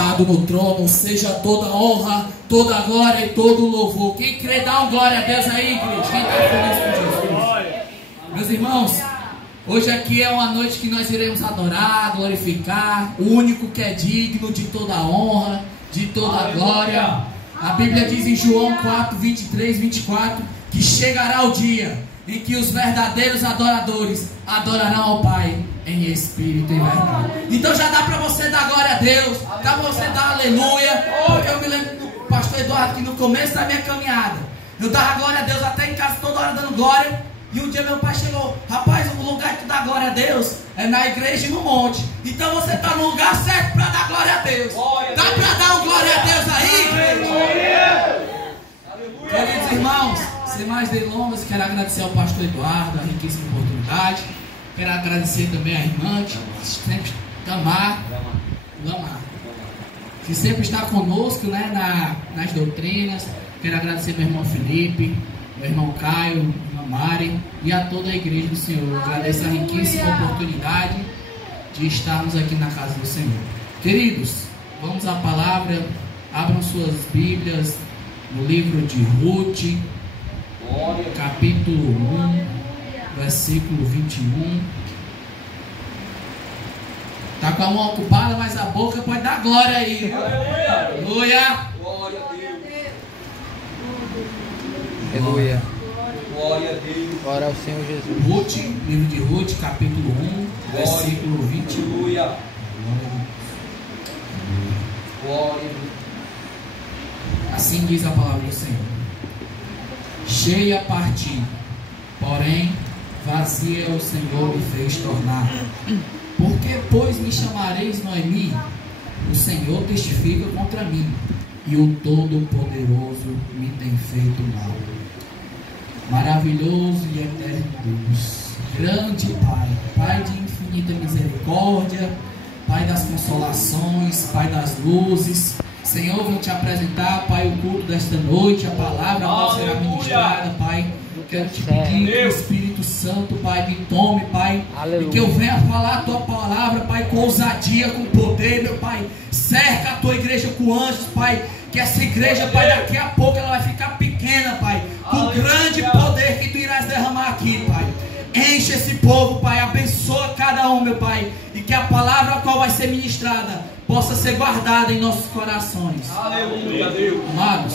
sentado no trono, seja toda honra, toda glória e todo louvor. Quem crê, dá um glória a Deus aí, igreja. Quem está feliz com Jesus? Meus irmãos, hoje aqui é uma noite que nós iremos adorar, glorificar o único que é digno de toda honra, de toda glória. A Bíblia diz em João 4, 23, 24, que chegará o dia em que os verdadeiros adoradores adorarão ao Pai em espírito e verdade. Então já dá para você dar glória a Deus, dá para você dar aleluia, porque eu me lembro do pastor Eduardo que no começo da minha caminhada, eu dava glória a Deus até em casa, toda hora dando glória. E um dia meu pai chegou: rapaz, o lugar que tu dá glória a Deus é na igreja e no monte. Então você está no lugar certo para dar glória a Deus. Dá para dar um glória a Deus aí, igreja? Queridos irmãos, sem mais delongas, quero agradecer ao pastor Eduardo a riquíssima oportunidade. Quero agradecer também à irmã que sempre Lamar, que sempre está conosco, né, nas doutrinas. Quero agradecer meu irmão Felipe, meu irmão Caio, minha irmã Mari e a toda a igreja do Senhor. Agradeço a riquíssima oportunidade de estarmos aqui na casa do Senhor. Queridos, vamos à palavra. Abram suas Bíblias no livro de Ruth, capítulo 1, versículo 21. Está com a mão ocupada, mas a boca pode dar glória aí. Aleluia! Glória a Deus! Aleluia! Glória a Deus! Glória ao Senhor Jesus. Ruth, livro de Ruth, capítulo 1, versículo 21. Aleluia! Glória a Deus! Assim diz a palavra do Senhor: cheia parti, porém vazia o Senhor me fez tornar. Porque, pois, me chamareis Noemi? O Senhor testifica contra mim, e o Todo-Poderoso me tem feito mal. Maravilhoso e eterno Deus, grande Pai, Pai de infinita misericórdia, Pai das consolações, Pai das luzes. Senhor, vou te apresentar, Pai, o culto desta noite, a palavra que será ministrada, Pai. Quero te pedir que o Espírito Santo, Pai, me tome, Pai. Aleluia. E que eu venha falar a tua palavra, Pai, com ousadia, com poder, meu Pai. Cerca a tua igreja com anjos, Pai. Que essa igreja, Pai, daqui a pouco ela vai ficar pequena, Pai. Com o grande poder que tu irás derramar aqui, Pai. Enche esse povo, Pai. Abençoa cada um, meu Pai. E que a palavra a qual vai ser ministrada possa ser guardada em nossos corações. Aleluia, Deus. Amados,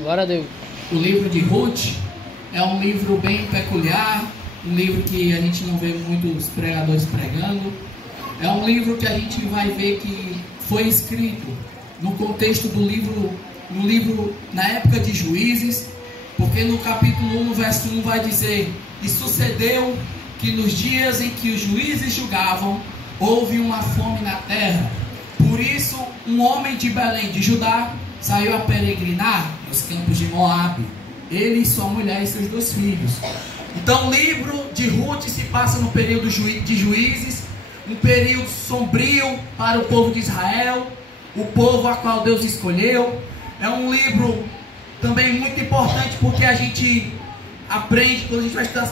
Glória a Deus. O livro de Ruth é um livro bem peculiar, um livro que a gente não vê muitos pregadores pregando. É um livro que a gente vai ver que foi escrito no contexto do livro na época de Juízes, porque no capítulo 1, verso 1 vai dizer: e sucedeu que nos dias em que os juízes julgavam, houve uma fome na terra. Por isso, um homem de Belém de Judá saiu a peregrinar nos campos de Moabe, ele e sua mulher e seus 2 filhos. Então o livro de Ruth se passa no período de Juízes, um período sombrio para o povo de Israel, o povo a qual Deus escolheu. É um livro também muito importante, porque a gente aprende, quando a gente vai estudar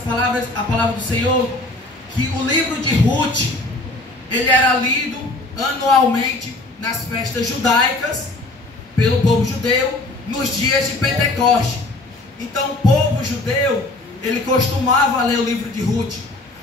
a palavra do Senhor, que o livro de Ruth, ele era lido anualmente nas festas judaicas pelo povo judeu nos dias de Pentecoste. Então o povo judeu, ele costumava ler o livro de Ruth.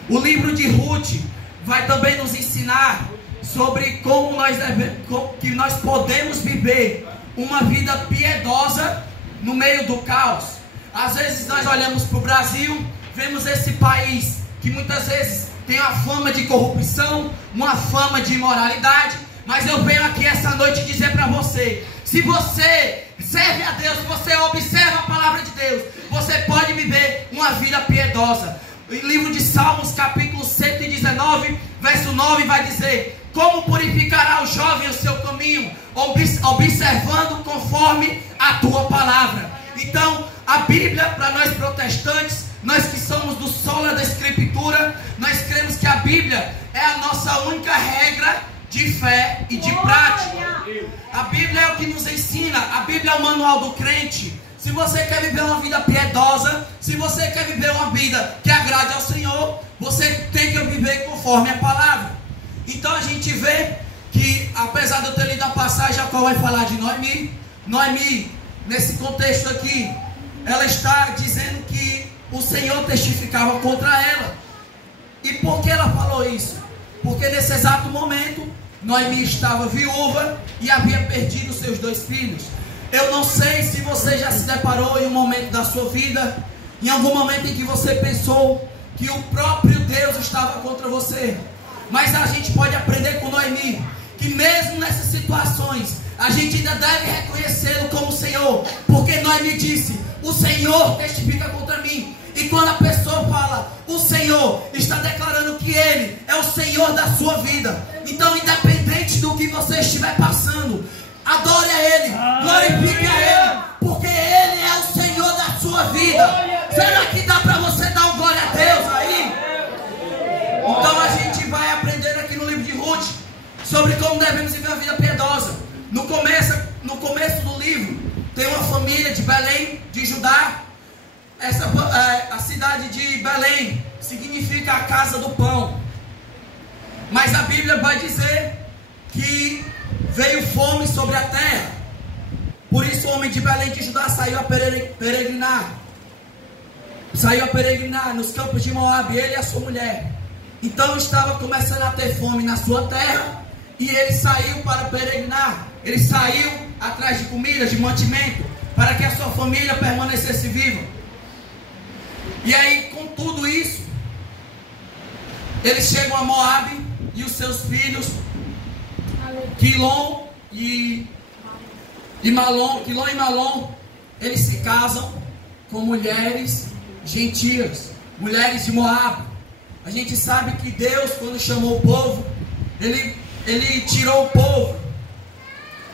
O livro de Ruth vai também nos ensinar sobre como nós podemos viver uma vida piedosa no meio do caos. Às vezes nós olhamos para o Brasil, vemos esse país que muitas vezes tem uma fama de corrupção, uma fama de imoralidade, mas eu venho aqui essa noite dizer para você: se você serve a Deus, se você observa a palavra de Deus, você pode viver uma vida piedosa. O livro de Salmos, capítulo 119, verso 9, vai dizer: como purificará o jovem o seu caminho? Observando conforme a tua palavra. Então, a Bíblia, para nós protestantes, nós que somos do sola da Escritura, nós cremos que a Bíblia é a nossa única regra de fé e de prática. A Bíblia é o que nos ensina, a Bíblia é o manual do crente. Se você quer viver uma vida piedosa, se você quer viver uma vida que agrade ao Senhor, você tem que viver conforme a palavra. Então a gente vê que, apesar de eu ter lido a passagem há qual vai falar de Noemi. Noemi, nesse contexto aqui, ela está dizendo que o Senhor testificava contra ela. E por que ela falou isso? Porque nesse exato momento, Noemi estava viúva e havia perdido seus 2 filhos. Eu não sei se você já se deparou em um momento da sua vida, em algum momento em que você pensou que o próprio Deus estava contra você. Mas a gente pode aprender com Noemi, que mesmo nessas situações, a gente ainda deve reconhecê-lo como Senhor. Porque Noemi disse, o Senhor testifica contra mim. E quando a pessoa fala, o Senhor está declarando que Ele é o Senhor da sua vida. Então, independente do que você estiver passando, adore a Ele, glorifique a Ele, porque Ele é o Senhor da sua vida. Será que dá para você dar um glória a Deus aí? Então a gente vai aprender aqui no livro de Ruth sobre como devemos viver uma vida piedosa. No começo do livro tem uma família de Belém, de Judá. A cidade de Belém significa a casa do pão. Mas a Bíblia vai dizer que veio fome sobre a terra. Por isso o homem de Belém de Judá saiu a peregrinar. Saiu a peregrinar nos campos de Moabe, ele e a sua mulher. Então estava começando a ter fome na sua terra. E ele saiu para peregrinar. Ele saiu atrás de comida, de mantimento, para que a sua família permanecesse viva. E aí, com tudo isso, eles chegam a Moabe e os seus filhos, Quilom e Malom, eles se casam com mulheres gentias, mulheres de Moabe. A gente sabe que Deus, quando chamou o povo, Ele tirou o povo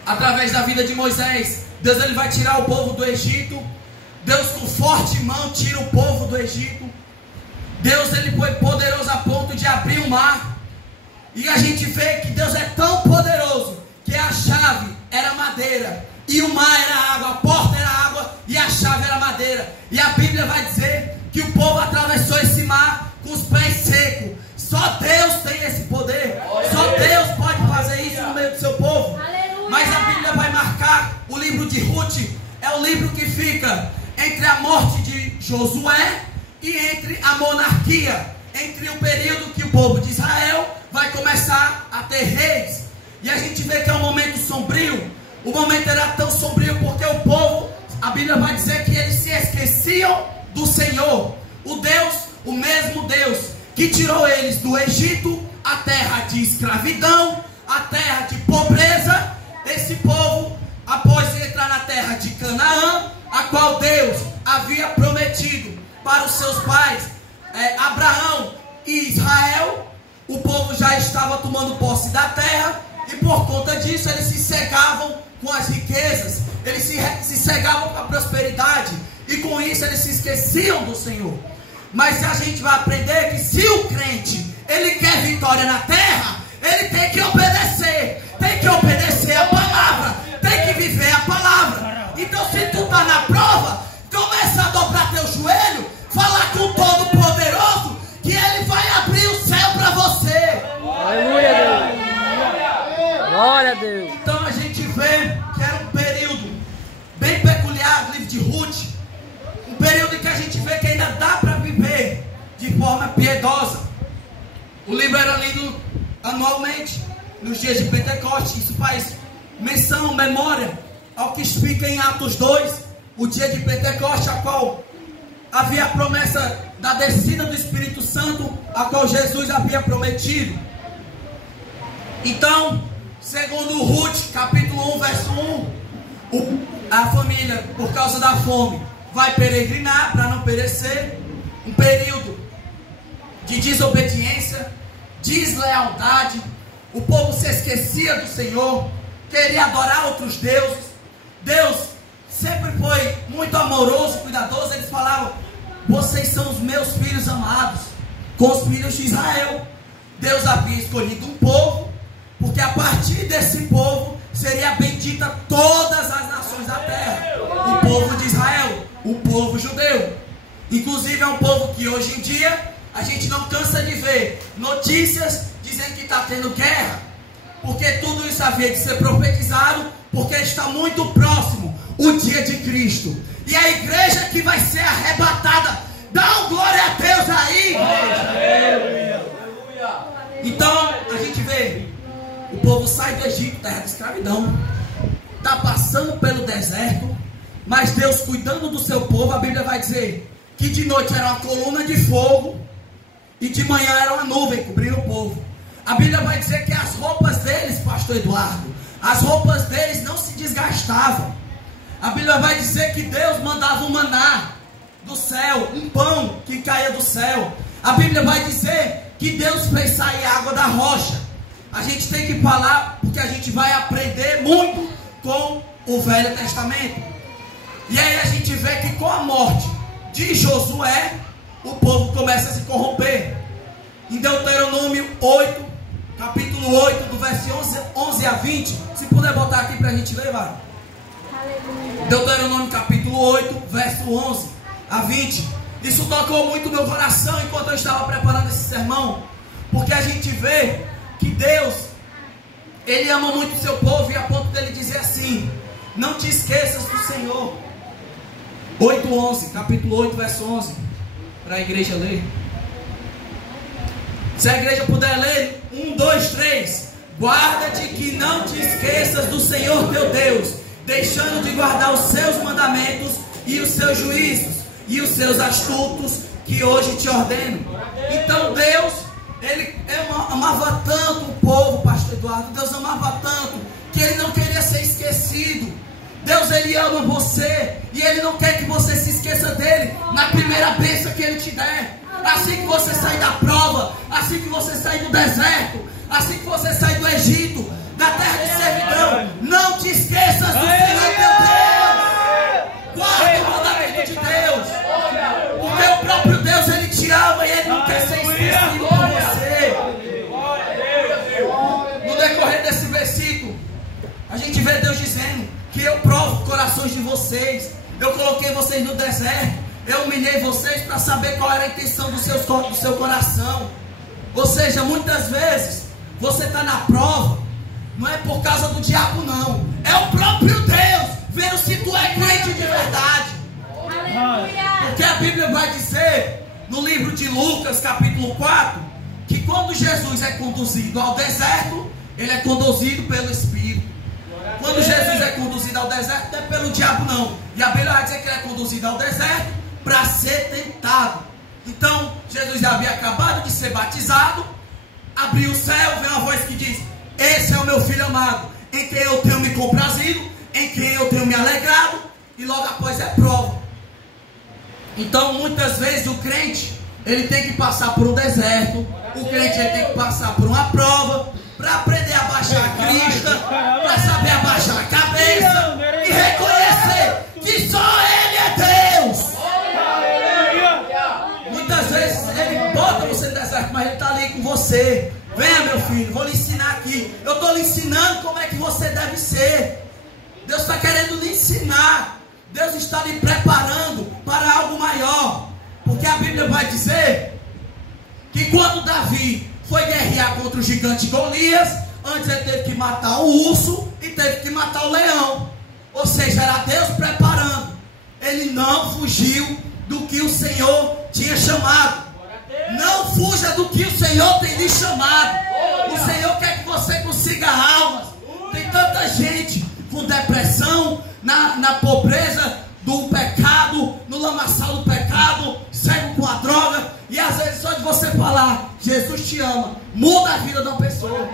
através da vida de Moisés. Deus ele vai tirar o povo do Egito. Deus com forte mão tira o povo do Egito. Deus ele foi poderoso a ponto de abrir o mar. E a gente vê que Deus é tão poderoso que a chave era madeira e o mar era água, a porta era água e a chave era madeira. E a Bíblia vai dizer que o povo atravessou esse mar com os pés secos. Só Deus tem esse poder. Só Deus pode fazer isso no meio do seu povo. Mas a Bíblia vai marcar o livro de Ruth. É o livro que fica entre a morte de Josué e entre a monarquia, entre o período que o povo de Israel vai começar a ter reis. E a gente vê que é um momento sombrio. O momento era tão sombrio porque o povo, a Bíblia vai dizer que eles se esqueciam do Senhor, o Deus, o mesmo Deus que tirou eles do Egito, a terra de escravidão, a terra de pobreza. Esse povo, após entrar na terra de Canaã, a qual Deus havia prometido para os seus pais, Abraão e Israel, o povo já estava tomando posse da terra, e por conta disso eles se cegavam com as riquezas, eles se cegavam com a prosperidade, e com isso eles se esqueciam do Senhor. Mas a gente vai aprender que se o crente ele quer vitória na terra, ele tem que obedecer a palavra, tem que viver a palavra. Então se tu está na prova, começa a dobrar teu joelho, falar com o Todo-Poderoso, que Ele vai abrir o céu para você. Aleluia, Deus. Glória a Deus. Então a gente vê que era um período bem peculiar, livro de Ruth, um período em que a gente vê que ainda dá para viver de forma piedosa. O livro era lido anualmente, nos dias de Pentecostes. Isso faz menção, memória ao que explica em Atos 2, o dia de Pentecostes, a qual havia a promessa da descida do Espírito Santo, a qual Jesus havia prometido. Então, segundo Ruth, capítulo 1, verso 1, a família, por causa da fome, vai peregrinar para não perecer. Um período de desobediência, deslealdade. O povo se esquecia do Senhor, queria adorar outros deuses. Deus sempre foi muito amoroso, cuidadoso. Eles falavam: vocês são os meus filhos amados, com os filhos de Israel. Deus havia escolhido um povo, porque a partir desse povo seria bendita todas as nações da terra. O povo de Israel, o povo judeu. Inclusive é um povo que hoje em dia a gente não cansa de ver notícias dizendo que está tendo guerra, porque tudo isso havia de ser profetizado porque está muito próximo o dia de Cristo. E a igreja que vai ser arrebatada, dá um glória a Deus aí, igreja. Então a gente vê, o povo sai do Egito, terra de escravidão, está passando pelo deserto, mas Deus cuidando do seu povo. A Bíblia vai dizer que de noite era uma coluna de fogo e de manhã era uma nuvem cobrindo o povo. A Bíblia vai dizer que as roupas deles, pastor Eduardo, as roupas deles não se desgastavam. A Bíblia vai dizer que Deus mandava um maná do céu, um pão que caía do céu. A Bíblia vai dizer que Deus fez sair água da rocha. A gente tem que falar porque a gente vai aprender muito com o Velho Testamento. E aí a gente vê que com a morte de Josué, o povo começa a se corromper. Em Deuteronômio 8, capítulo 8, do verso 11 a 20, se puder botar aqui para a gente ler, vai. Deuteronômio capítulo 8, verso 11 a 20. Isso tocou muito meu coração enquanto eu estava preparando esse sermão, porque a gente vê que Deus, Ele ama muito o seu povo, e a ponto dele dizer assim: não te esqueças do Senhor. 8:11, capítulo 8, verso 11, para a igreja ler. Se a igreja puder ler, 1, 2, 3. Guarda-te que não te esqueças do Senhor teu Deus, deixando de guardar os seus mandamentos e os seus juízos e os seus astutos que hoje te ordeno. Então Deus, Ele amava tanto o povo, pastor Eduardo. Deus amava tanto que Ele não queria ser esquecido. Deus, Ele ama você e Ele não quer que você se esqueça dEle na primeira bênção que Ele te der. Assim que você sair da prova, assim que você sair do deserto, assim que você sair do Egito, da terra de servidão, não te esqueças do Senhor teu Deus. Guarda o mandamento de Deus, porque o próprio Deus, Ele te ama e Ele não quer ser esquecido por você. No decorrer desse versículo, a gente vê Deus dizendo que eu provo corações de vocês, eu coloquei vocês no deserto, eu humilhei vocês para saber qual era a intenção do seu coração. Ou seja, muitas vezes você está na prova, não é por causa do diabo não, é o próprio Deus vendo se tu é crente de verdade. Aleluia. Porque a Bíblia vai dizer no livro de Lucas capítulo 4 que quando Jesus é conduzido ao deserto, ele é conduzido pelo Espírito. Quando Jesus é conduzido ao deserto, não é pelo diabo não. E a Bíblia vai dizer que ele é conduzido ao deserto para ser tentado. Então Jesus havia acabado de ser batizado, abriu o céu, vem uma voz que diz: esse é o meu filho amado, em quem eu tenho me comprazido, em quem eu tenho me alegrado. E logo após é prova. Então muitas vezes o crente, ele tem que passar por um deserto, o crente ele tem que passar por uma prova para aprender a baixar a crista, para saber abaixar a cabeça e reconhecer que só Ele é Deus. Muitas vezes Ele bota você no deserto, mas Ele está ali com você. Venha, meu filho, vou lhe ensinar aqui. Eu estou lhe ensinando como é que você deve ser. Deus está querendo lhe ensinar. Deus está lhe preparando para algo maior. Porque a Bíblia vai dizer que quando Davi foi guerrear contra o gigante Golias, antes ele teve que matar o urso e teve que matar o leão. Ou seja, era Deus preparando. Ele não fugiu do que o Senhor tinha chamado. Não fuja do que o Senhor tem lhe chamado. O Senhor quer que você consiga almas. Tem tanta gente com depressão, na pobreza do pecado, no lamaçal do pecado, cego com a droga. E às vezes só de você falar, Jesus te ama, muda a vida da pessoa.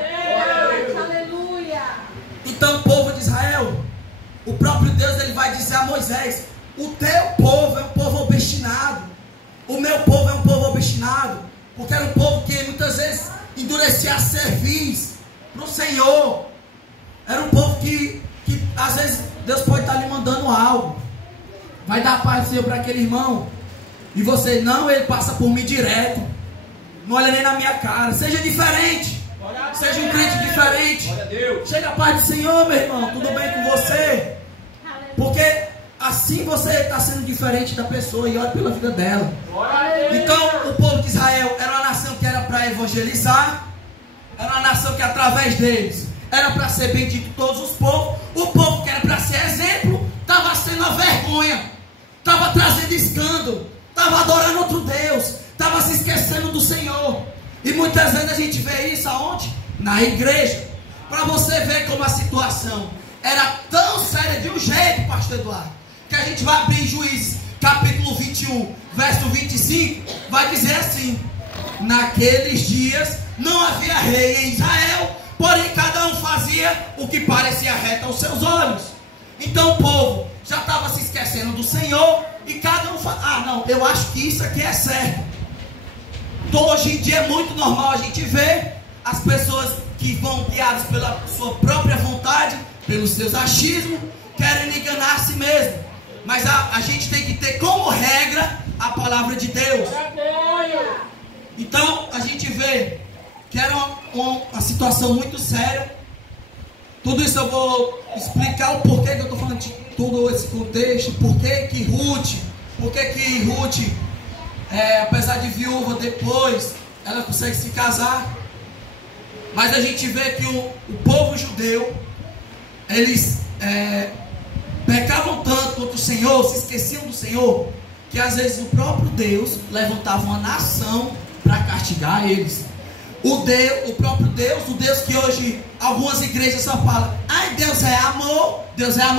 Aleluia. Então o povo de Israel, o próprio Deus, ele vai dizer a Moisés: o teu povo é um povo obstinado. O meu povo é um povo obstinado. Porque era um povo que muitas vezes endurecia a cerviz para o Senhor. Era um povo que às vezes Deus pode estar lhe mandando algo, vai dar paz do Senhor para aquele irmão, e você, não, ele passa por mim direto, não olha nem na minha cara. Seja diferente, seja um crente diferente. Chega a paz do Senhor, meu irmão, tudo bem com você? Porque assim você está sendo diferente da pessoa, e olha pela vida dela. Então o povo de Israel era uma nação que era para evangelizar, era uma nação que através deles era para ser bendito todos os povos. O povo pecando, estava adorando outro Deus, estava se esquecendo do Senhor. E muitas vezes a gente vê isso aonde? Na igreja. Para você ver como a situação era tão séria de um jeito, pastor Eduardo, que a gente vai abrir Juízes, capítulo 21, verso 25, vai dizer assim: naqueles dias não havia rei em Israel, porém cada um fazia o que parecia reto aos seus olhos. Então o povo já estava se esquecendo do Senhor, e cada um fala: não, eu acho que isso aqui é certo. Então hoje em dia é muito normal a gente ver as pessoas que vão guiadas pela sua própria vontade, pelos seus achismos, querem enganar a si mesmo. Mas a gente tem que ter como regra a palavra de Deus. Então a gente vê que era uma situação muito séria. Tudo isso eu vou explicar o porquê que eu estou falando de todo esse contexto. Por que Ruth, apesar de viúva, depois ela consegue se casar. Mas a gente vê que o povo judeu, eles pecavam tanto contra o Senhor, se esqueciam do Senhor, que às vezes o próprio Deus levantava uma nação para castigar eles. O próprio Deus, o Deus que hoje algumas igrejas só falam: ai, Deus é amor,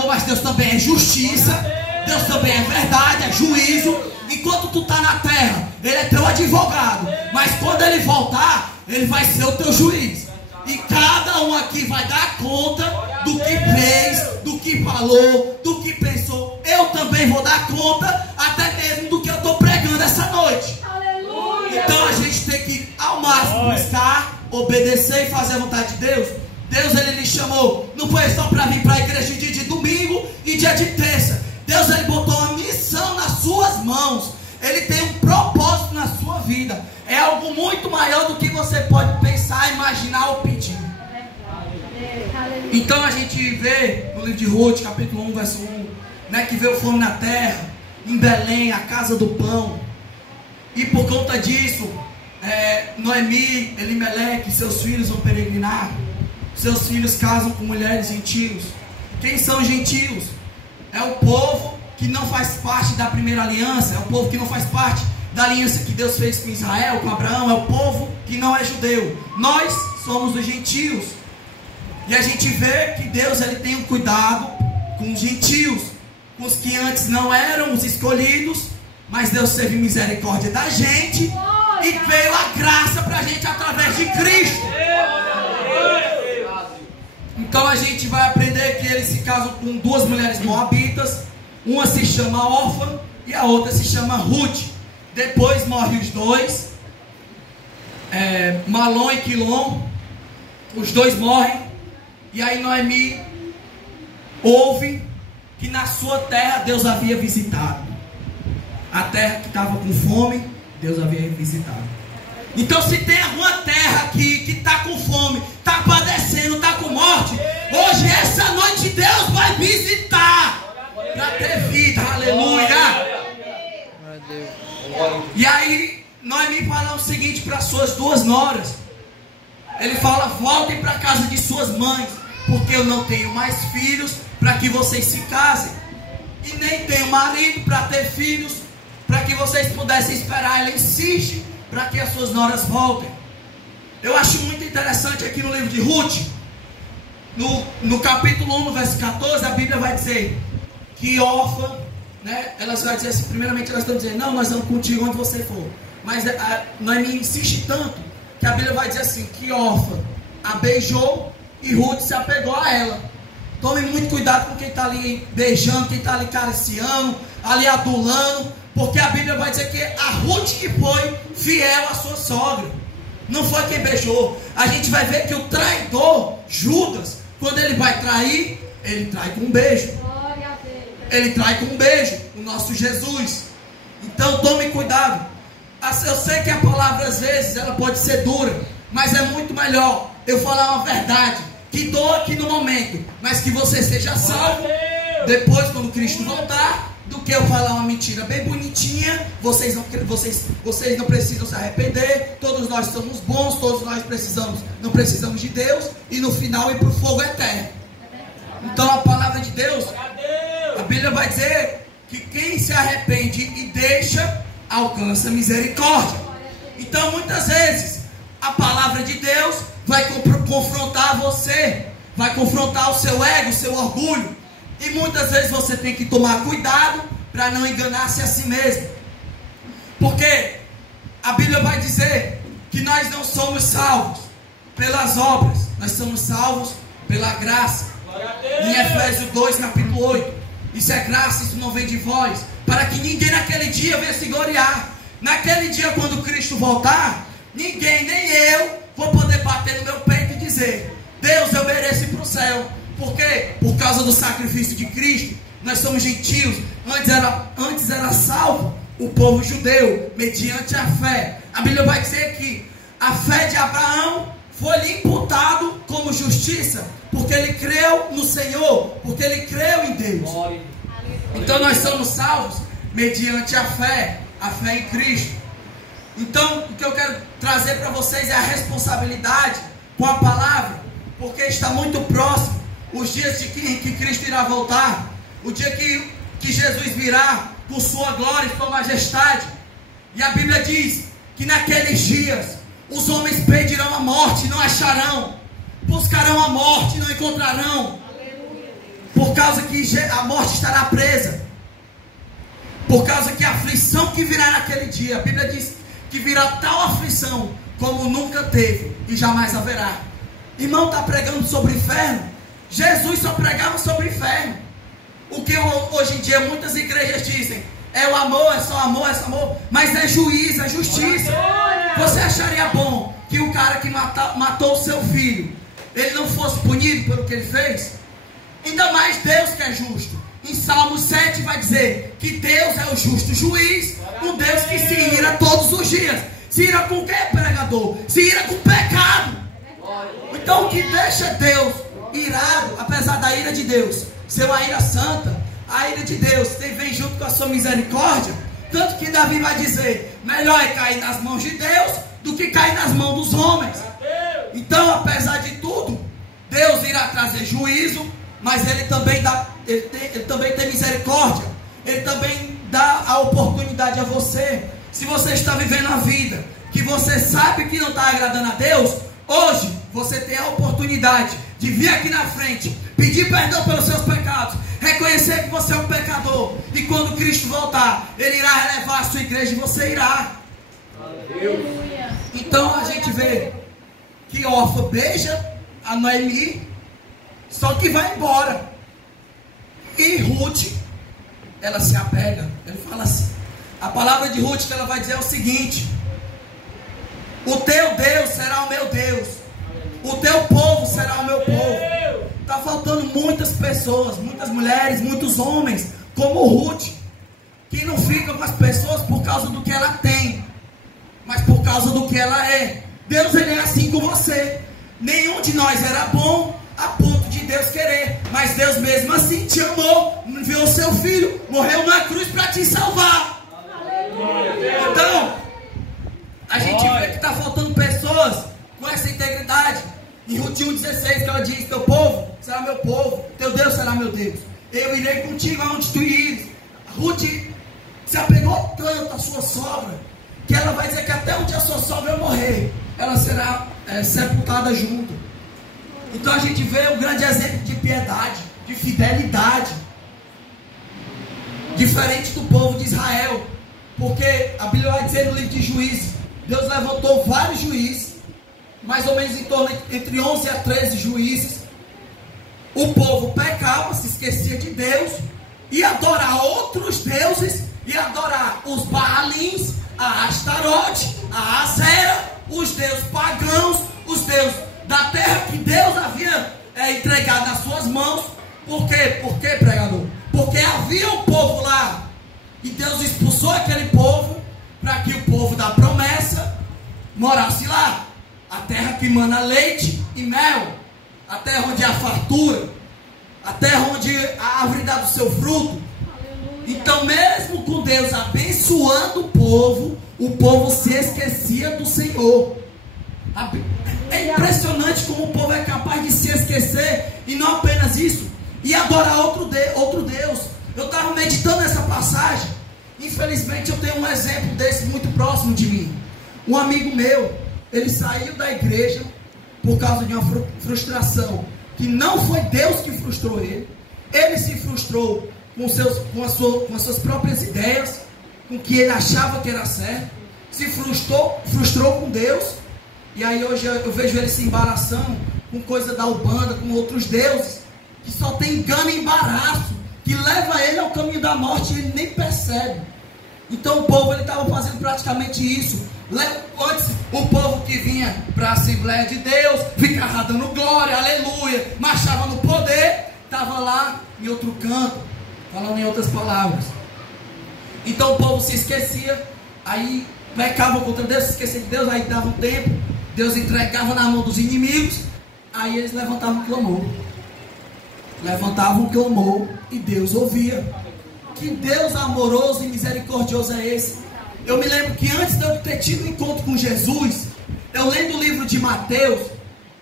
mas Deus também é justiça, Deus também é verdade, é juízo. Enquanto tu está na terra, Ele é teu advogado, mas quando Ele voltar, Ele vai ser o teu juiz. E cada um aqui vai dar conta do que fez, do que falou, do que pensou. Eu também vou dar conta, até mesmo do que eu estou pregando essa noite. Aleluia. Então a gente tem que ao máximo buscar, obedecer e fazer a vontade de Deus. Deus, Ele lhe chamou, não foi só para vir para a igreja dia de domingo e dia de terça. Deus, Ele botou uma missão nas suas mãos. Ele tem um propósito na sua vida. É algo muito maior do que você pode pensar, imaginar ou pedir. Então a gente vê no livro de Ruth, capítulo 1, verso 1, né, que veio fome na terra, em Belém, a casa do pão. E por conta disso, Noemi, Elimeleque, seus filhos vão peregrinar. Seus filhos casam com mulheres gentios. Quem são gentios? É o povo que não faz parte da primeira aliança, é o povo que não faz parte da aliança que Deus fez com Israel, com Abraão, é o povo que não é judeu. Nós somos os gentios. E a gente vê que Deus, Ele tem um cuidado com os gentios, com os que antes não eram os escolhidos, mas Deus teve misericórdia da gente e veio a graça para a gente através de Cristo. Então a gente vai aprender que eles se casam com duas mulheres moabitas. Uma se chama Orfa e a outra se chama Ruth. Depois morrem os dois, Malom e Quilom. Os dois morrem. E aí Noemi ouve que na sua terra Deus havia visitado. A terra que estava com fome, Deus havia visitado. Então se tem alguma terra aqui que está com fome, está padecendo, está com morte, hoje essa noite Deus vai visitar para ter vida. Aleluia. E aí Noemi fala o seguinte para suas duas noras. Ele fala: voltem para a casa de suas mães, porque eu não tenho mais filhos para que vocês se casem, e nem tenho marido para ter filhos para que vocês pudessem esperar. Ela insiste para que as suas noras voltem. Eu acho muito interessante aqui no livro de Ruth, no capítulo 1, no verso 14, a Bíblia vai dizer que Orfa, né, elas vão dizer assim, primeiramente elas estão dizendo: não, nós vamos contigo onde você for. Mas Noemi insiste tanto que a Bíblia vai dizer assim, que Orfa a beijou e Ruth se apegou a ela. Tome muito cuidado com quem está ali beijando, quem está ali acariciando, ali adulando, porque a Bíblia vai dizer que a Ruth que foi fiel à sua sogra, não foi quem beijou. A gente vai ver que o traidor, Judas, quando ele vai trair, ele trai com um beijo. Ele trai com um beijo o nosso Jesus. Então tome cuidado. Eu sei que a palavra às vezes ela pode ser dura, mas é muito melhor eu falar uma verdade que doa aqui no momento, mas que você seja salvo depois quando Cristo voltar, do que eu falar uma mentira bem bonitinha. Vocês não precisam se arrepender. Todos nós somos bons, todos nós não precisamos de Deus, e no final ir para o fogo eterno. Então a palavra de Deus, a Bíblia vai dizer que quem se arrepende e deixa, alcança misericórdia. Então muitas vezes a palavra de Deus vai confrontar você, vai confrontar o seu ego, o seu orgulho, e muitas vezes você tem que tomar cuidado para não enganar-se a si mesmo, porque a Bíblia vai dizer que nós não somos salvos pelas obras, nós somos salvos pela graça. Em Efésios 2, capítulo 8, isso é graça, isso não vem de vós, para que ninguém naquele dia venha se gloriar. Naquele dia, quando Cristo voltar, ninguém, nem eu, vou poder bater no meu peito e dizer: Deus, eu mereço ir para o céu. Por quê? Por causa do sacrifício de Cristo. Nós somos gentios. Antes era salvo o povo judeu, mediante a fé. A Bíblia vai dizer que a fé de Abraão foi-lhe imputado como justiça, porque ele creu no Senhor, porque ele creu em Deus. Então nós somos salvos mediante a fé em Cristo. Então o que eu quero trazer para vocês é a responsabilidade com a palavra, porque está muito próximo os dias de que Cristo irá voltar, o dia que Jesus virá com sua glória e sua majestade. E a Bíblia diz que naqueles dias os homens pedirão a morte e não acharão, buscarão a morte e não encontrarão, por causa que a morte estará presa, por causa que a aflição que virá naquele dia, a Bíblia diz que virá tal aflição como nunca teve e jamais haverá. Irmão, está pregando sobre o inferno? Jesus só pregava sobre o inferno. O que hoje em dia muitas igrejas dizem é o amor, é só amor, é só amor, mas é juízo, é justiça. Você acharia bom que o cara que matou o seu filho, ele não fosse punido pelo que ele fez? Ainda mais Deus, que é justo. Em Salmos 7 vai dizer que Deus é o justo juiz, um Deus que se ira todos os dias. Se ira com o que, pregador? Se ira com o pecado. Então o que deixa Deus irado, apesar da ira de Deus ser uma ira santa, a ira de Deus vem junto com a sua misericórdia. Tanto que Davi vai dizer: melhor é cair nas mãos de Deus do que cair nas mãos dos homens. Então, apesar de tudo, Deus irá trazer juízo, mas Ele também tem misericórdia. Ele também dá a oportunidade a você. Se você está vivendo a vida que você sabe que não está agradando a Deus, hoje você tem a oportunidade de vir aqui na frente, pedir perdão pelos seus pecados, reconhecer que você é um pecador, e quando Cristo voltar, Ele irá relevar a sua igreja e você irá. Aleluia. Então a gente vê que Orfa beija a Noemi, só que vai embora, e Ruth, ela se apega. Ele fala assim, a palavra de Ruth que ela vai dizer é o seguinte: o teu Deus será o meu Deus, o teu povo será o meu povo. Está faltando muitas pessoas, muitas mulheres, muitos homens como Ruth, que não ficam com as pessoas por causa do que ela tem, mas por causa do que ela é. Deus, Ele é assim com você. Nenhum de nós era bom a ponto de Deus querer, mas Deus mesmo assim te amou, enviou o seu filho, morreu na cruz para te salvar. Então a gente vê que está faltando pessoas com essa integridade. Em Ruth 1,16 que ela diz: teu povo será meu povo, teu Deus será meu Deus, eu irei contigo aonde tu ires. Ruth se apegou tanto à sua sogra, que ela vai dizer que até onde a sua sogra morrer, ela será sepultada junto. Então a gente vê um grande exemplo de piedade, de fidelidade, diferente do povo de Israel, porque a Bíblia vai dizer no livro de Juízes, Deus levantou vários juízes, mais ou menos em torno entre 11 a 13 juízes. O povo pecava, se esquecia de Deus, ia adorar outros deuses, ia adorar os Baalins, a Astarote, a Azera, os deuses pagãos, os deuses da terra que Deus havia entregado nas suas mãos. Por quê? Por quê, pregador? Porque havia um povo lá, e Deus expulsou aquele povo, para que o povo da promessa morasse lá. A terra que mana leite e mel, a terra onde há fartura, a terra onde a árvore dá do seu fruto. Então, mesmo com Deus abençoando o povo se esquecia do Senhor. É impressionante como o povo é capaz de se esquecer, e não apenas isso, e adorar outro Deus. eu estava meditando nessa passagem. Infelizmente eu tenho um exemplo desse muito próximo de mim. Um amigo meu, ele saiu da igreja por causa de uma frustração, que não foi Deus que frustrou ele. Ele se frustrou com as suas próprias ideias, com o que ele achava que era certo. Se frustrou com Deus. E aí hoje eu vejo ele se embaraçando com coisa da Umbanda, com outros deuses, que só tem engano e embaraço, que leva ele ao caminho da morte e ele nem percebe. Então o povo estava fazendo praticamente isso. Antes, o povo que vinha para a Assembleia de Deus, ficava dando glória, aleluia, marchava no poder, estava lá em outro canto, falando em outras palavras. Então o povo se esquecia, aí pecava contra Deus, se esquecia de Deus, aí dava um tempo, Deus entregava na mão dos inimigos, aí eles levantavam um clamor e Deus ouvia. Que Deus amoroso e misericordioso é esse? Eu me lembro que antes de eu ter tido um encontro com Jesus, eu lendo o livro de Mateus,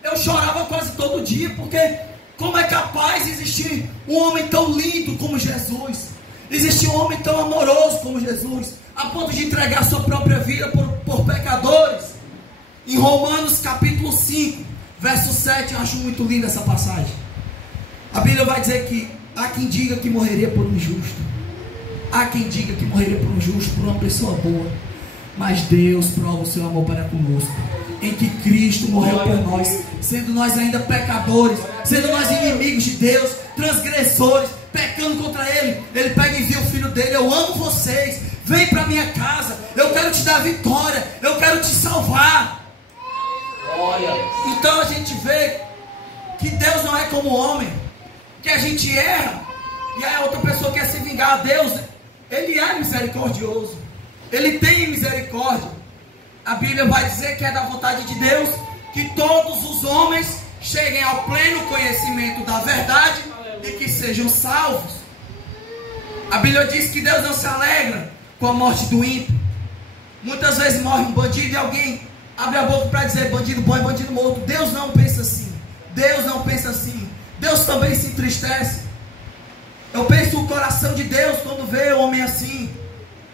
eu chorava quase todo dia, porque como é capaz de existir um homem tão lindo como Jesus? Existir um homem tão amoroso como Jesus, a ponto de entregar sua própria vida por pecadores? Em Romanos capítulo 5, verso 7, eu acho muito linda essa passagem. A Bíblia vai dizer que há quem diga que morreria por um justo. Há quem diga que morreria por um justo, por uma pessoa boa. Mas Deus prova o seu amor para conosco, em que Cristo morreu por nós, sendo nós ainda pecadores, sendo nós inimigos de Deus, transgressores, pecando contra Ele. Ele pega e envia o Filho dele. Eu amo vocês, vem para minha casa, eu quero te dar vitória, eu quero te salvar. Então a gente vê que Deus não é como o homem, que a gente erra e a outra pessoa quer se vingar. Deus, Ele é misericordioso, Ele tem misericórdia. A Bíblia vai dizer que é da vontade de Deus que todos os homens cheguem ao pleno conhecimento da verdade e que sejam salvos. A Bíblia diz que Deus não se alegra com a morte do ímpio. Muitas vezes morre um bandido e alguém abre a boca para dizer bandido bom e bandido morto. Deus não pensa assim. Deus não pensa assim. Deus também se entristece. Eu penso o coração de Deus quando vê o homem assim.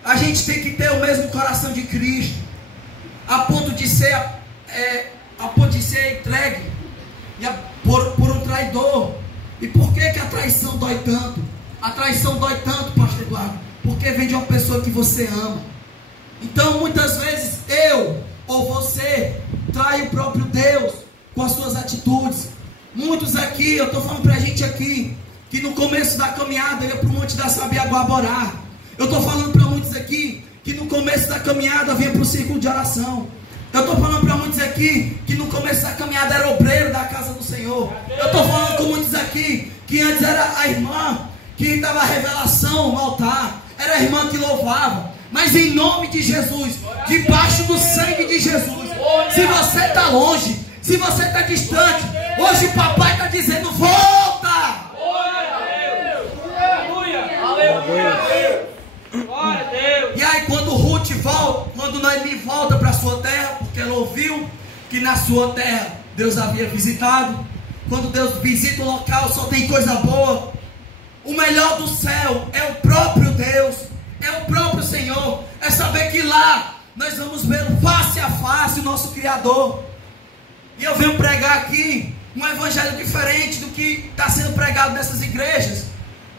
A gente tem que ter o mesmo coração de Cristo, a ponto de ser entregue por um traidor. E por que a traição dói tanto? A traição dói tanto, pastor Eduardo, porque vem de uma pessoa que você ama. Então muitas vezes eu ou você trai o próprio Deus com as suas atitudes. Muitos aqui, eu estou falando para a gente aqui, que no começo da caminhada ia para o Monte da Sabiaguaborá. Eu estou falando para muitos aqui que no começo da caminhada vinha para o círculo de oração. Eu estou falando para muitos aqui que no começo da caminhada era obreiro da casa do Senhor. Eu estou falando com muitos aqui que antes era a irmã que dava revelação no altar, era a irmã que louvava. Mas em nome de Jesus, debaixo do sangue de Jesus, se você está longe, se você está distante, hoje o papai está dizendo: volta! E aí quando Ruth volta, quando Noemi volta para a sua terra, porque ela ouviu que na sua terra Deus havia visitado. Quando Deus visita o local, só tem coisa boa. O melhor do céu é o próprio Deus, é o próprio Senhor. É saber que lá nós vamos ver face a face o nosso Criador. E eu venho pregar aqui um evangelho diferente do que está sendo pregado nessas igrejas,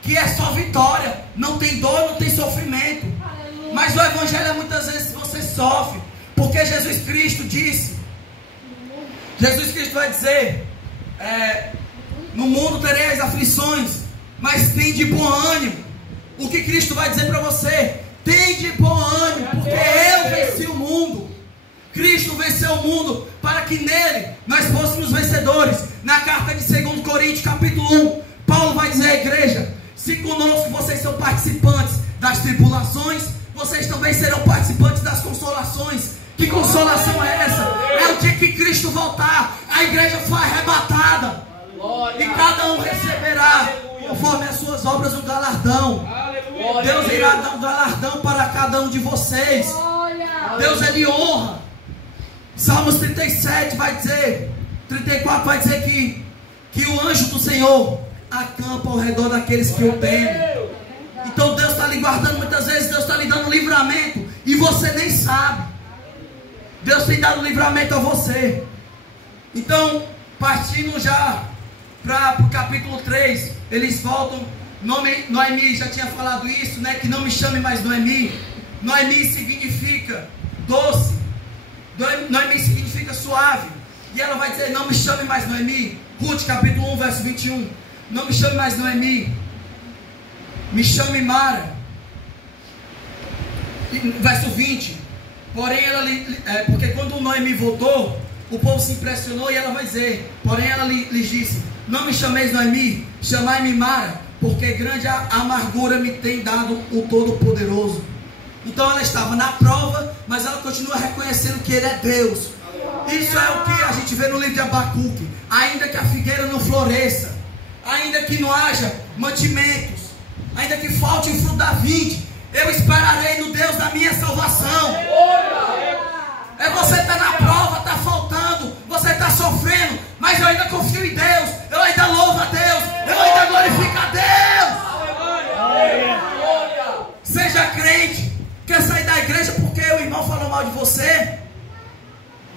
que é só vitória, não tem dor, não tem sofrimento. Mas o evangelho muitas vezes você sofre, porque Jesus Cristo disse, Jesus Cristo vai dizer, no mundo tereis aflições, mas tem de bom ânimo. O que Cristo vai dizer para você? Tem de bom ânimo, porque eu venci o mundo. Cristo venceu o mundo para que nele nós fôssemos vencedores. Na carta de 2 Coríntios capítulo 1, Paulo vai dizer à igreja: se conosco vocês são participantes das tribulações, vocês também serão participantes das consolações. Que consolação é essa? É o dia que Cristo voltar, a igreja foi arrebatada, e cada um receberá conforme as suas obras um galardão. Deus irá dar um galardão para cada um de vocês. Deus, Ele honra. Salmos 37 vai dizer, 34 vai dizer que o anjo do Senhor acampa ao redor daqueles que o temem. guardando. Muitas vezes Deus está lhe dando livramento e você nem sabe. Deus tem dado livramento a você. Então, partindo já para o capítulo 3, eles voltam. Noemi já tinha falado isso, né? Que não me chame mais Noemi. Noemi significa doce. Noemi significa suave. E ela vai dizer: não me chame mais Noemi. Ruth capítulo 1, verso 21. Não me chame mais Noemi, me chame Mara. Verso 20. Porém porque quando Noemi voltou, o povo se impressionou, e ela vai dizer: porém ela lhes disse: não me chameis Noemi, chamai-me Mara, porque grande amargura me tem dado o Todo-Poderoso. Então ela estava na prova, mas ela continua reconhecendo que Ele é Deus. Isso é o que a gente vê no livro de Abacuque. Ainda que a figueira não floresça, ainda que não haja mantimentos, ainda que falte o fruto da vide, eu esperarei no Deus da minha salvação. É você está na prova, está faltando, você está sofrendo, mas eu ainda confio em Deus, eu ainda louvo a Deus, eu ainda glorifico a Deus. Seja crente. Quer sair da igreja porque o irmão falou mal de você?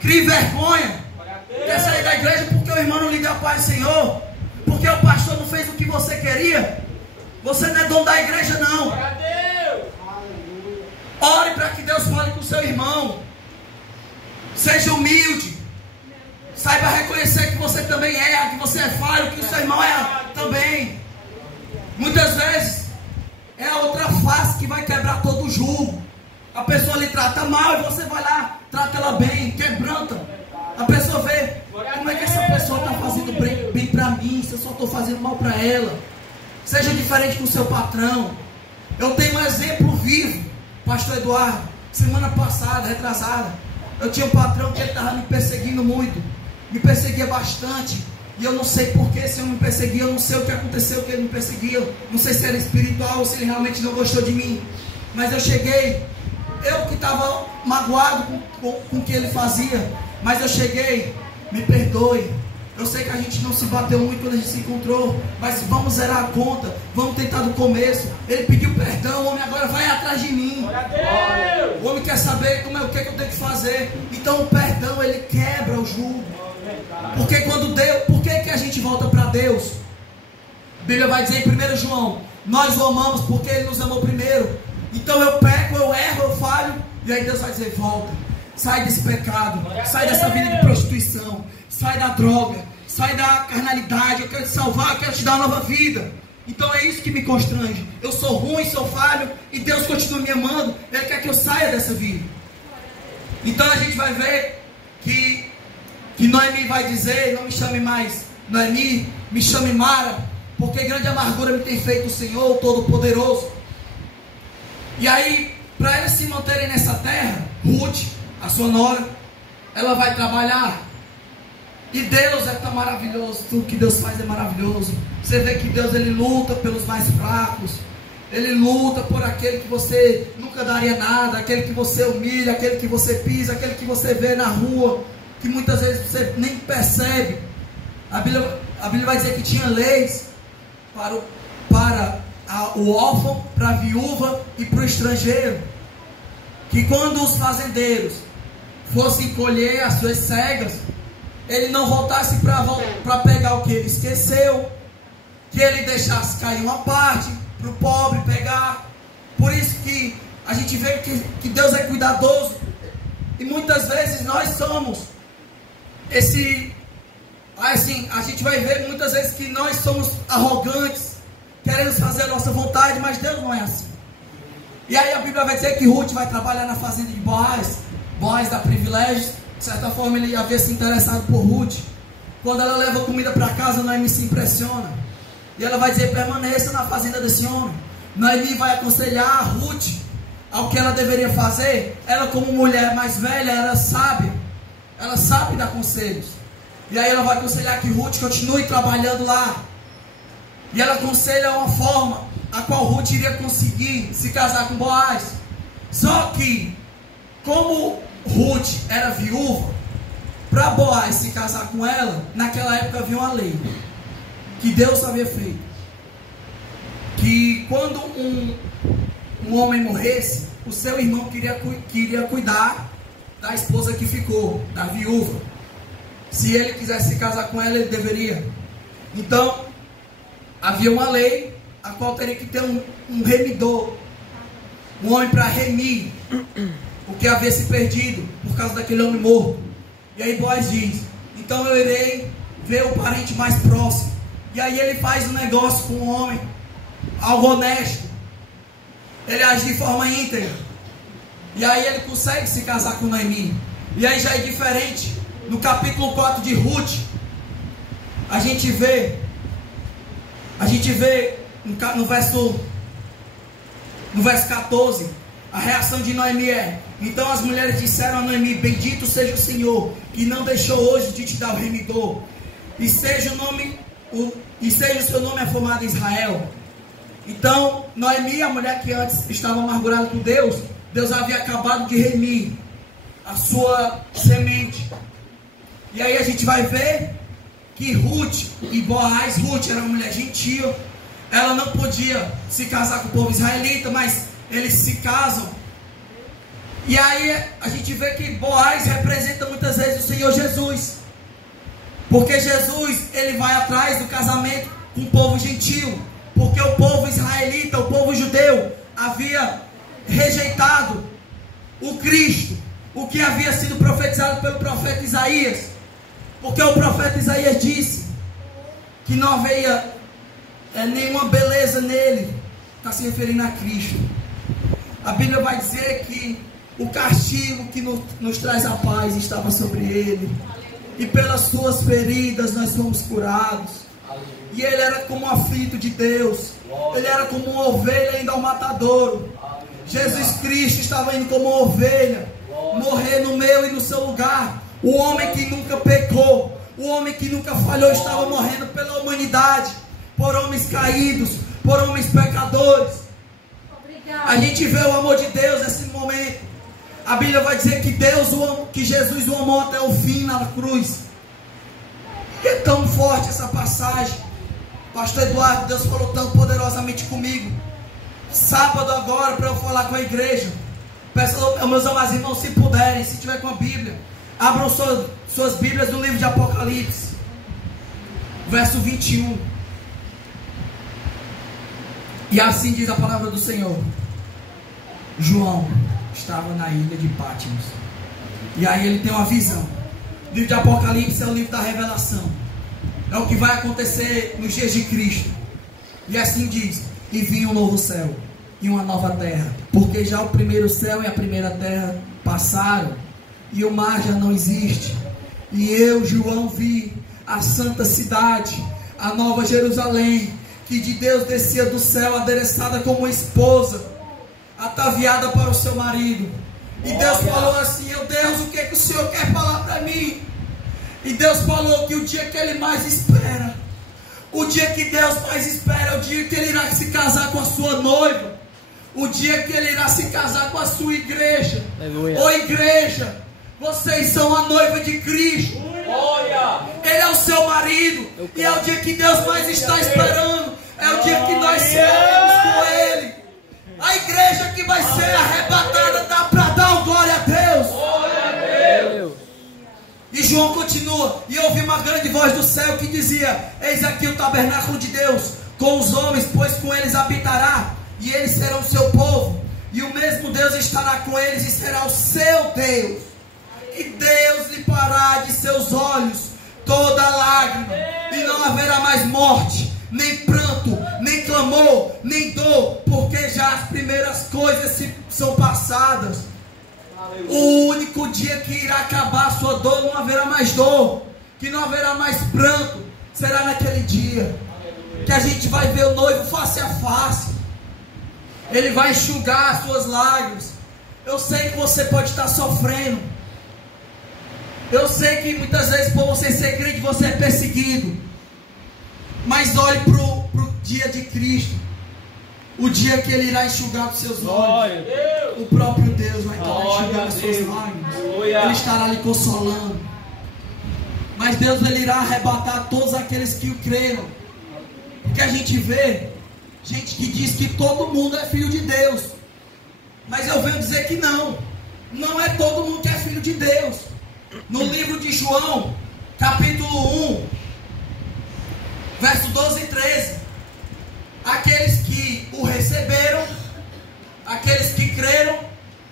Crie vergonha. Quer sair da igreja porque o irmão não lhe deu a paz do Senhor? Porque o pastor não fez o que você queria? Você não é dono da igreja, não. Ore para que Deus fale com o seu irmão. Seja humilde. Saiba reconhecer que você também erra, que você é falho, que o seu irmão erra também. Muitas vezes é a outra face que vai quebrar todo o jugo. A pessoa lhe trata mal e você vai lá, trata ela bem, quebranta. A pessoa vê: como é que essa pessoa está fazendo bem para mim, se eu só estou fazendo mal para ela. Seja diferente com o seu patrão. Eu tenho um exemplo vivo. Pastor Eduardo, semana passada, retrasada, eu tinha um patrão que ele estava me perseguindo muito. Me perseguia bastante. E eu não sei porquê, se eu me perseguia, eu não sei o que aconteceu que ele me perseguia. Não sei se era espiritual ou se ele realmente não gostou de mim. Mas eu cheguei, eu que estava magoado com o que ele fazia, mas eu cheguei: me perdoe. Eu sei que a gente não se bateu muito quando a gente se encontrou, mas vamos zerar a conta, vamos tentar do começo. Ele pediu perdão, o homem agora vai atrás de mim. O homem quer saber o que eu tenho que fazer. Então o perdão, ele quebra o jugo. Porque por que a gente volta para Deus? A Bíblia vai dizer em 1 João: nós o amamos porque Ele nos amou primeiro. Então eu peco, eu erro, eu falho, e aí Deus vai dizer: volta, sai desse pecado, sai dessa vida de prostituição, sai da droga, sai da carnalidade, eu quero te salvar, eu quero te dar uma nova vida. Então é isso que me constrange. Eu sou ruim, sou falho, e Deus continua me amando. Ele quer que eu saia dessa vida. Então a gente vai ver que Noemi vai dizer: não me chame mais Noemi, me chame Mara, porque grande amargura me tem feito o Senhor, o Todo-Poderoso. E aí, para eles se manterem nessa terra, Ruth, a sua nora, ela vai trabalhar. E Deus é tão maravilhoso. Tudo que Deus faz é maravilhoso. Você vê que Deus, Ele luta pelos mais fracos. Ele luta por aquele que você nunca daria nada, aquele que você humilha, aquele que você pisa, aquele que você vê na rua, que muitas vezes você nem percebe. A Bíblia vai dizer que tinha leis para o órfão, para a viúva e para o estrangeiro. Que quando os fazendeiros fossem colher as suas cegas, ele não voltasse para pegar o que ele esqueceu, que ele deixasse cair uma parte para o pobre pegar. Por isso que a gente vê que Deus é cuidadoso. E muitas vezes nós somos a gente vai ver muitas vezes que nós somos arrogantes, queremos fazer a nossa vontade, mas Deus não é assim. E aí a Bíblia vai dizer que Ruth vai trabalhar na fazenda de Boaz. Boaz dá privilégios. De certa forma ele havia se interessado por Ruth. Quando ela leva comida para casa, Noemi se impressiona. E ela vai dizer: permaneça na fazenda desse homem. Noemi vai aconselhar a Ruth ao que ela deveria fazer. Ela, como mulher mais velha, era sábia. Ela sabe dar conselhos. E aí ela vai aconselhar que Ruth continue trabalhando lá. E ela aconselha uma forma a qual Ruth iria conseguir se casar com Boaz. Só que, como Ruth era viúva, para Boaz se casar com ela, naquela época havia uma lei que Deus havia feito, que quando um homem morresse, o seu irmão queria cuidar da esposa que ficou, da viúva. Se ele quisesse se casar com ela, ele deveria. Então, havia uma lei, a qual teria que ter um remidor, um homem para remir o que havia se perdido por causa daquele homem morto. E aí Boaz diz: então eu irei ver o parente mais próximo. E aí ele faz um negócio com o homem, algo honesto. Ele age de forma íntegra. E aí ele consegue se casar com Noemi. E aí já é diferente. No capítulo 4 de Ruth, a gente vê no verso 14, a reação de Noemi é: então as mulheres disseram a Noemi: bendito seja o Senhor, que não deixou hoje de te dar o remidor, e seja o seu nome afamado em Israel. Então Noemi, a mulher que antes estava amargurada com Deus havia acabado de remir a sua semente. E aí a gente vai ver que Ruth e Boaz, Ruth era uma mulher gentil, ela não podia se casar com o povo israelita, mas eles se casam. E aí a gente vê que Boaz representa muitas vezes o Senhor Jesus, porque Jesus, ele vai atrás do casamento com o povo gentil, porque o povo israelita, o povo judeu, havia rejeitado o Cristo, o que havia sido profetizado pelo profeta Isaías. Porque o profeta Isaías disse que não havia nenhuma beleza nele. Está se referindo a Cristo. A Bíblia vai dizer que o castigo que nos traz a paz estava sobre ele, e pelas suas feridas nós fomos curados. E ele era como um aflito de Deus, ele era como uma ovelha indo ao matadouro. Jesus Cristo estava indo como uma ovelha, morrer no meu e no seu lugar. O homem que nunca pecou, o homem que nunca falhou, estava morrendo pela humanidade, por homens caídos, por homens pecadores. A gente vê o amor de Deus nesse momento. A Bíblia vai dizer que Jesus o amou até o fim na cruz. E é tão forte essa passagem. Pastor Eduardo, Deus falou tão poderosamente comigo. Sábado agora, para eu falar com a igreja, peço aos meus amados irmãos, se puderem, se tiver com a Bíblia, abram suas Bíblias no livro de Apocalipse, verso 21. E assim diz a palavra do Senhor: João estava na ilha de Patmos. E aí ele tem uma visão. O livro de Apocalipse é o livro da revelação. É o que vai acontecer nos dias de Cristo. E assim diz: e vinha um novo céu e uma nova terra, porque já o primeiro céu e a primeira terra passaram, e o mar já não existe. E eu, João, vi a santa cidade, a nova Jerusalém, que de Deus descia do céu, adereçada como uma esposa, ataviada para o seu marido. E Deus falou assim: meu Deus, o que é que o Senhor quer falar para mim? E Deus falou que o dia que Ele mais espera, o dia que Deus mais espera, é o dia que Ele irá se casar com a sua noiva, o dia que Ele irá se casar com a sua igreja. Aleluia. Ô igreja, vocês são a noiva de Cristo. Ele é o seu marido. E é o dia que Deus mais está esperando. É o dia que nós seremos com Ele. A igreja que vai ser arrebatada dá para dar glória a Deus. E João continua: e ouvi uma grande voz do céu que dizia: eis aqui o tabernáculo de Deus com os homens, pois com eles habitará, e eles serão o seu povo, e o mesmo Deus estará com eles e será o seu Deus. E Deus limpará de seus olhos toda lágrima, e não haverá mais morte, nem pranto, nem clamor, nem dor, porque já as primeiras coisas são passadas. O único dia que irá acabar a sua dor, não haverá mais dor, que não haverá mais pranto, será naquele dia que a gente vai ver o noivo face a face. Ele vai enxugar as suas lágrimas. Eu sei que você pode estar sofrendo. Eu sei que muitas vezes por você ser crente você é perseguido. Mas olhe para o dia de Cristo, o dia que Ele irá enxugar os seus olhos. O próprio Deus vai estar enxugando as suas lágrimas. Ele estará lhe consolando. Mas Deus, Ele irá arrebatar todos aqueles que o creram. Porque a gente vê gente que diz que todo mundo é filho de Deus, Mas eu venho dizer que não é todo mundo que é filho de Deus. No livro de João, capítulo 1, verso 12 e 13, aqueles que o receberam, aqueles que creram,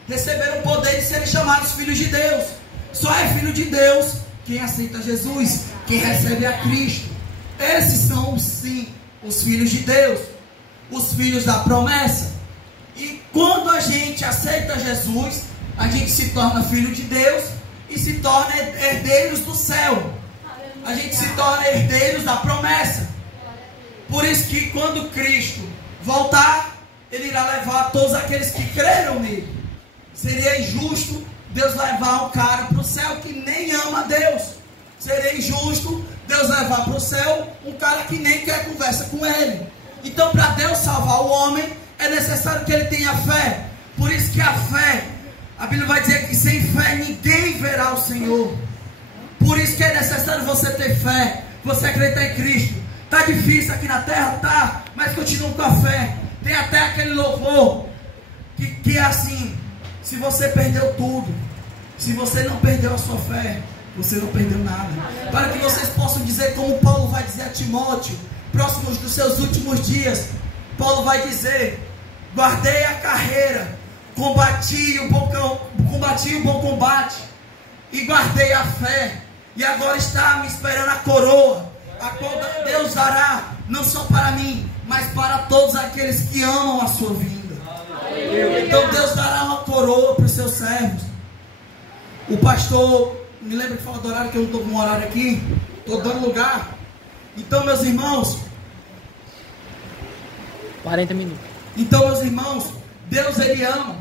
receberam o poder de serem chamados filhos de Deus. Só é filho de Deus quem aceita Jesus, quem recebe a Cristo. Esses são, sim, os filhos de Deus, os filhos da promessa. E quando a gente aceita Jesus, a gente se torna filho de Deus e se torna herdeiros do céu. A gente se torna herdeiros da promessa. Por isso que quando Cristo voltar, Ele irá levar todos aqueles que creram nele. Seria injusto Deus levar um cara para o céu que nem ama a Deus. Seria injusto Deus levar para o céu um cara que nem quer conversa com Ele. Então, para Deus salvar o homem, é necessário que ele tenha fé. Por isso que a fé, a Bíblia vai dizer que sem fé ninguém verá o Senhor. Por isso que é necessário você ter fé, você acreditar em Cristo. Está difícil aqui na terra? Tá, mas continua com a fé. Tem até aquele louvor que é assim: se você perdeu tudo, se você não perdeu a sua fé, você não perdeu nada. Para que vocês possam dizer como Paulo vai dizer a Timóteo, próximos dos seus últimos dias, Paulo vai dizer: guardei a carreira, combati o bom combate, e guardei a fé, e agora está me esperando a coroa, a qual Deus dará, não só para mim, mas para todos aqueles que amam a sua vinda. Então Deus dará uma coroa para os seus servos. O pastor, me lembra que fala do horário, que eu não estou com um horário aqui, estou dando lugar. Então, meus irmãos, 40 minutos. Então, meus irmãos, Deus, Ele ama.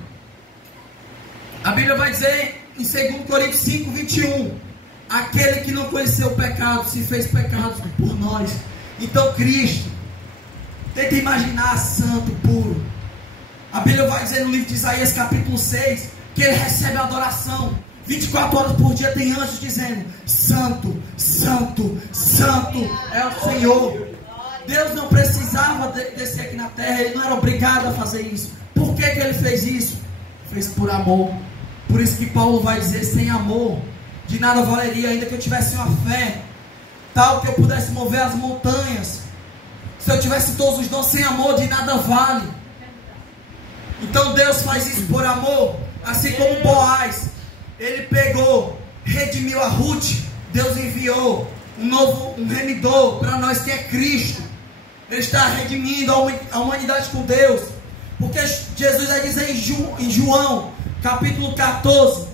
A Bíblia vai dizer em 2 Coríntios 5, 21, aquele que não conheceu o pecado se fez pecado por nós. Então Cristo, tenta imaginar santo, puro. A Bíblia vai dizer no livro de Isaías capítulo 6, que Ele recebe a adoração. 24 horas por dia tem anjos dizendo: santo, santo, santo é o Senhor. Deus não precisava descer aqui na terra, Ele não era obrigado a fazer isso. Por que Ele fez isso? Fez por amor. Por isso que Paulo vai dizer: sem amor, de nada valeria, ainda que eu tivesse uma fé tal que eu pudesse mover as montanhas. Se eu tivesse todos os dons, sem amor, de nada vale. Então Deus faz isso por amor. Assim como Boaz, ele pegou, redimiu a Ruth, Deus enviou um remidor para nós, que é Cristo. Ele está redimindo a humanidade com Deus. Porque Jesus vai dizer em João capítulo 14: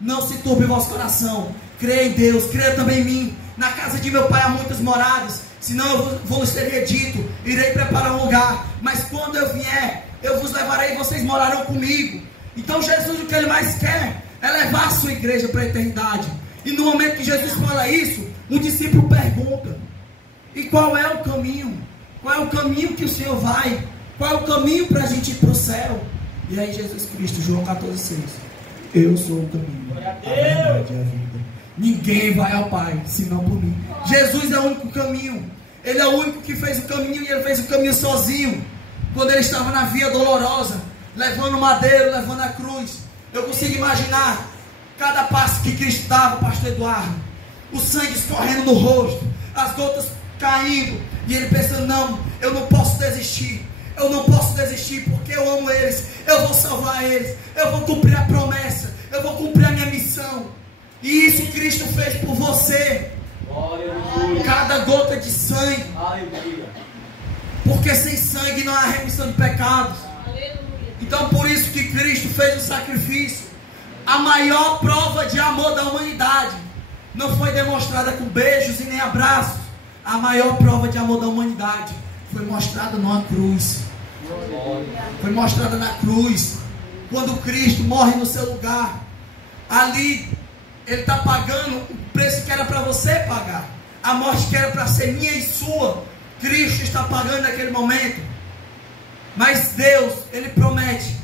não se turbe o vosso coração, creia em Deus, creia também em mim. Na casa de meu pai há muitas moradas, senão eu vos teria dito: irei preparar um lugar, mas quando eu vier, eu vos levarei e vocês morarão comigo. Então Jesus, o que Ele mais quer é levar a sua igreja para a eternidade. E no momento que Jesus fala isso, um discípulo pergunta: e qual é o caminho? Qual é o caminho que o Senhor vai? Qual é o caminho para a gente ir para o céu? E aí Jesus Cristo, João 14,6: eu sou o caminho, a verdade e a vida. Ninguém vai ao Pai senão por mim. Jesus é o único caminho. Ele é o único que fez o caminho, e Ele fez o caminho sozinho. Quando Ele estava na via dolorosa, levando o madeiro, levando a cruz, eu consigo imaginar cada passo que Cristo dava, pastor Eduardo, o sangue escorrendo no rosto, as gotas caindo, e Ele pensando: não, eu não posso desistir. Eu não posso desistir, porque eu amo eles. Eu vou salvar eles. Eu vou cumprir a promessa. Eu vou cumprir a minha missão. E isso Cristo fez por você. Cada gota de sangue. Porque sem sangue não há remissão de pecados. Então por isso que Cristo fez o sacrifício. A maior prova de amor da humanidade não foi demonstrada com beijos e nem abraços. A maior prova de amor da humanidade foi mostrada numa cruz. Foi mostrada na cruz. Quando Cristo morre no seu lugar, ali Ele está pagando o preço que era para você pagar. A morte que era para ser minha e sua, Cristo está pagando naquele momento. Mas Deus, Ele promete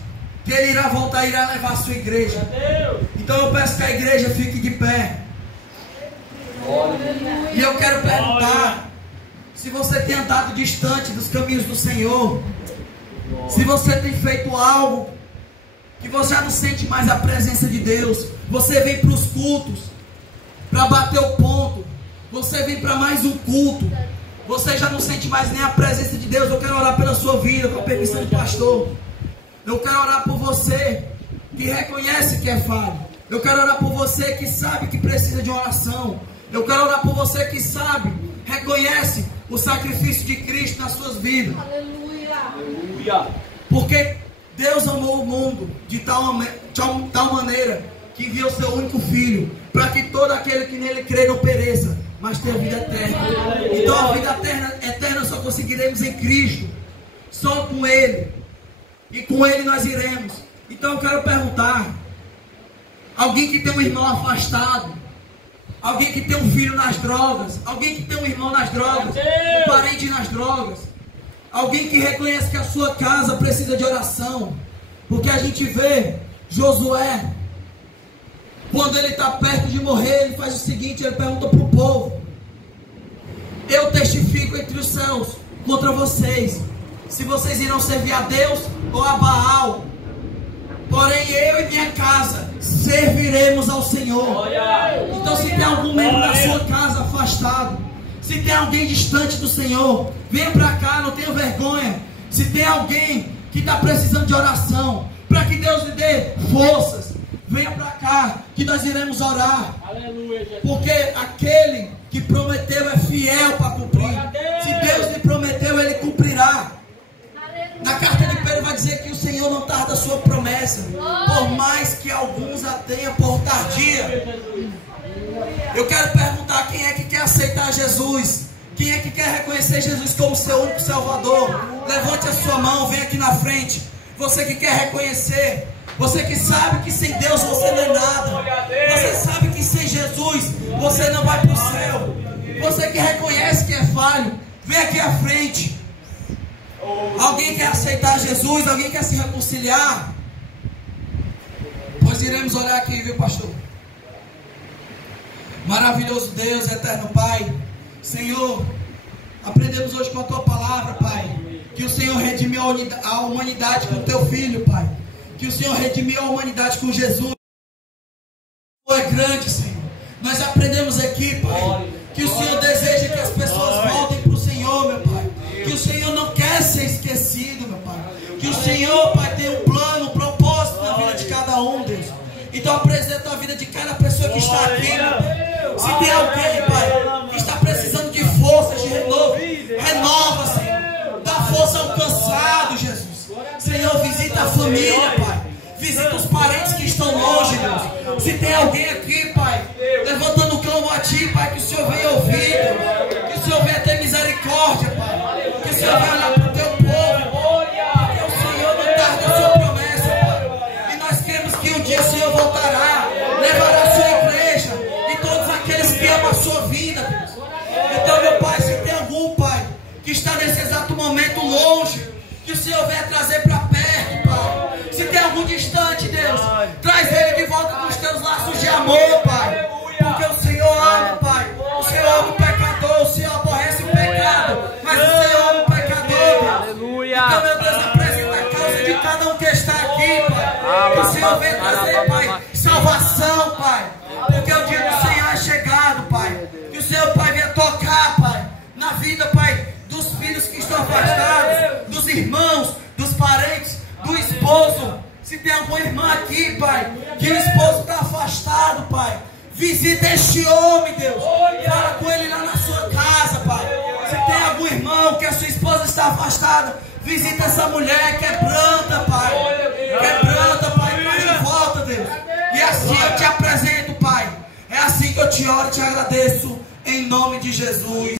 que Ele irá voltar e irá levar a sua igreja. Então eu peço que a igreja fique de pé. E eu quero perguntar: se você tem andado distante dos caminhos do Senhor, se você tem feito algo que você já não sente mais a presença de Deus. Você vem para os cultos para bater o ponto. Você vem para mais um culto. Você já não sente mais nem a presença de Deus. Eu quero orar pela sua vida, com a permissão do pastor. Eu quero orar por você que reconhece que é falho. Eu quero orar por você que sabe que precisa de oração. Eu quero orar por você que sabe, reconhece o sacrifício de Cristo nas suas vidas. Aleluia. Porque Deus amou o mundo de tal maneira que enviou seu único filho, para que todo aquele que nele crê não pereça, mas tenha vida eterna. Então a vida eterna só conseguiremos em Cristo, só com Ele, e com Ele nós iremos. Então eu quero perguntar: alguém que tem um irmão afastado, alguém que tem um filho nas drogas, alguém que tem um irmão nas drogas, um parente nas drogas, alguém que reconhece que a sua casa precisa de oração, porque a gente vê Josué, quando ele está perto de morrer, ele faz o seguinte, ele pergunta para o povo: eu testifico entre os céus contra vocês, se vocês irão servir a Deus ou a Baal, porém eu e minha casa serviremos ao Senhor. Então se tem algum membro da sua casa afastado, se tem alguém distante do Senhor, venha para cá, não tenha vergonha. Se tem alguém que está precisando de oração, para que Deus lhe dê forças, venha para cá, que nós iremos orar. Aleluia, porque aquele que prometeu é fiel para cumprir. Se Deus lhe prometeu, Ele cumprirá. Na carta de Pedro vai dizer que o Senhor não tarda a sua promessa, por mais que alguns a tenham por tardia. Eu quero perguntar: quem é que quer aceitar Jesus? Quem é que quer reconhecer Jesus como seu único Salvador? Levante a sua mão, vem aqui na frente. Você que quer reconhecer, você que sabe que sem Deus você não é nada, você sabe que sem Jesus você não vai para o céu, você que reconhece que é falho, vem aqui à frente. Alguém quer aceitar Jesus? Alguém quer se reconciliar? Pois iremos olhar aqui, viu, pastor? Maravilhoso Deus, eterno Pai, Senhor, aprendemos hoje com a Tua palavra, Pai, que o Senhor redimiu a humanidade com o Teu Filho, Pai, que o Senhor redimiu a humanidade com Jesus. É grande, Senhor. Nós aprendemos aqui, Pai, que o Senhor deseja que as pessoas voltem para o Senhor, meu Pai, que o Senhor não quer ser esquecido, meu Pai, que o Senhor, Pai, tem um plano, um propósito na vida de cada um, Deus. Então apresenta a vida de cada pessoa que está aqui, meu Pai. Se tem alguém, Pai, que está precisando de forças, de renovo, renova, Senhor. Dá força ao cansado, Jesus. Senhor, visita a família, Pai. Visita os parentes que estão longe, Deus. Se tem alguém aqui, Pai, levantando o clamor a Ti, Pai, que o Senhor venha ouvir, Deus. Que o Senhor venha ter misericórdia, Pai. Que o Senhor venha olhar para o Teu povo. Porque o Senhor não tarda a Sua promessa, Pai. E nós cremos que um dia o Senhor voltará, levará a Sua igreja e todos aqueles que amam a Sua vida, Deus. Então, meu Pai, se tem algum, Pai, que está nesse exato momento longe, que o Senhor venha trazer para perto, Pai. Se tem algum distante, Deus, traz ele de volta com os Teus laços de amor, Pai. Porque o Senhor ama, Pai. O Senhor ama o pecador, o Senhor aborrece o pecado, mas o Senhor ama o pecador. Aleluia. Então, meu Deus, apresenta a causa de cada um que está aqui, Pai. Que o Senhor venha trazer, Pai, salvação, Pai. Porque o dia do Senhor é chegado, Pai. Que o Senhor, Pai, venha tocar, Pai, na vida, Pai, dos filhos que estão afastados, dos irmãos, dos parentes, do esposo. Se tem alguma irmã aqui, Pai, que o esposo está afastado, Pai, visita este homem, Deus. Fala com ele lá na sua casa, Pai. Se tem algum irmão que a sua esposa está afastada, visita essa mulher, quebranta, Pai. Quebranta, Pai, traz de volta, Deus. E assim eu te apresento, Pai. É assim que eu te oro e te agradeço, em nome de Jesus.